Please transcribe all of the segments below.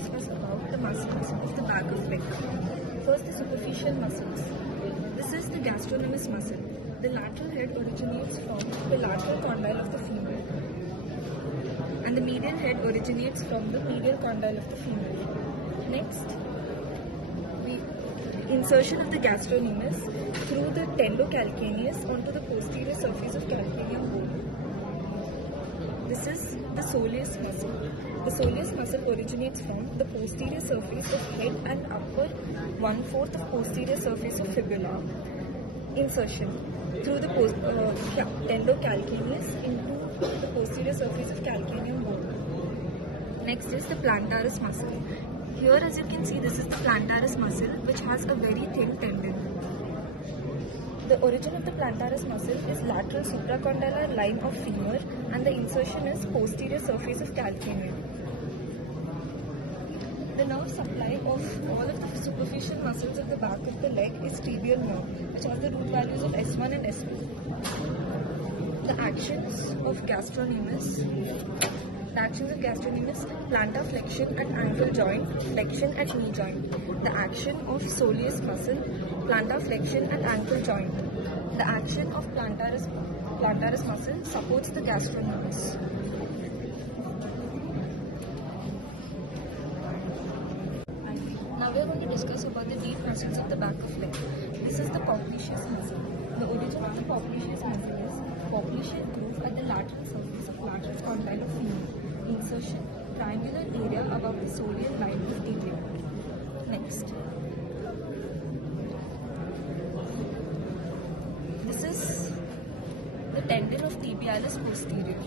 discuss about the muscles of the back of leg. First, the superficial muscles. This is the gastrocnemius muscle. The lateral head originates from the lateral condyle of the femur, and the medial head originates from the medial condyle of the femur. Next, insertion of the gastrocnemius through the tendocalcaneus onto the posterior surface of calcaneum bone. This is the soleus muscle. The soleus muscle originates from the posterior surface of head and upper 1/4 of posterior surface of fibula. Insertion through the tendocalcaneus into the posterior surface of calcaneum bone. Next is the plantaris muscle. Here, as you can see, this is the plantaris muscle, which has a very thin tendon. The origin of the plantaris muscle is lateral supracondylar line of femur, and the insertion is posterior surface of calcaneum. The nerve supply of all of the superficial muscles of the back of the leg is tibial nerve, which has the root values of S1 and S2. The actions of gastrocnemius. Plantar flexion at ankle joint, flexion at knee joint. The action of soleus muscle, plantar flexion at ankle joint. The action of plantaris muscle supports the gastrocnemius. Now we are going to discuss about the deep muscles of the back of leg. This is the popliteus muscle. The origin of the popliteus muscle is popliteal groove at the lateral surface of lateral condyle of femur. Insertion, triangular area above the soleal line of tibia. Next. This is the tendon of tibialis posterior.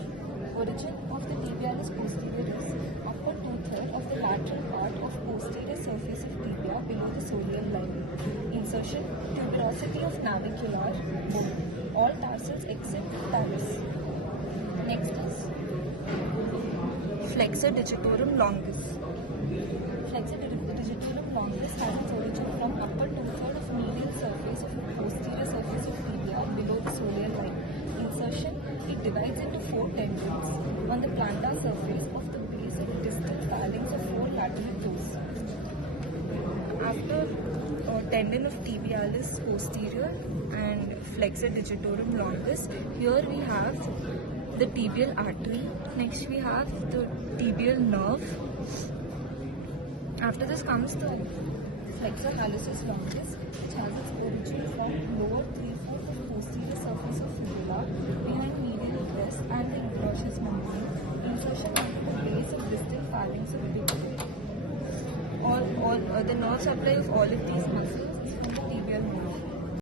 Origin of the tibialis posterior is upper 2/3 of the lateral part of posterior surface of tibia below the soleal line. Insertion, tuberosity of navicular bone. All tarsals except talus. Next is flexor digitorum longus. Flexor digitorum longus has its origin from upper 2/3 of medial surface of posterior surface of tibia below the soleal line. Insertion, it divides into 4 tendons on the plantar surface of the base of distal phalanx of 4 lateral toes. After tendon of tibialis posterior and flexor digitorum longus, here we have the tibial artery. Next we have the tibial nerve. After this comes the flexor hallucis longus, which has its origin from lower 3/4 of posterior surface of fibula behind medial crest and the encroches membrane. Insertion at the base of distal phalanx of fibula. The nerve supply of all of these muscles is from the tibial nerve.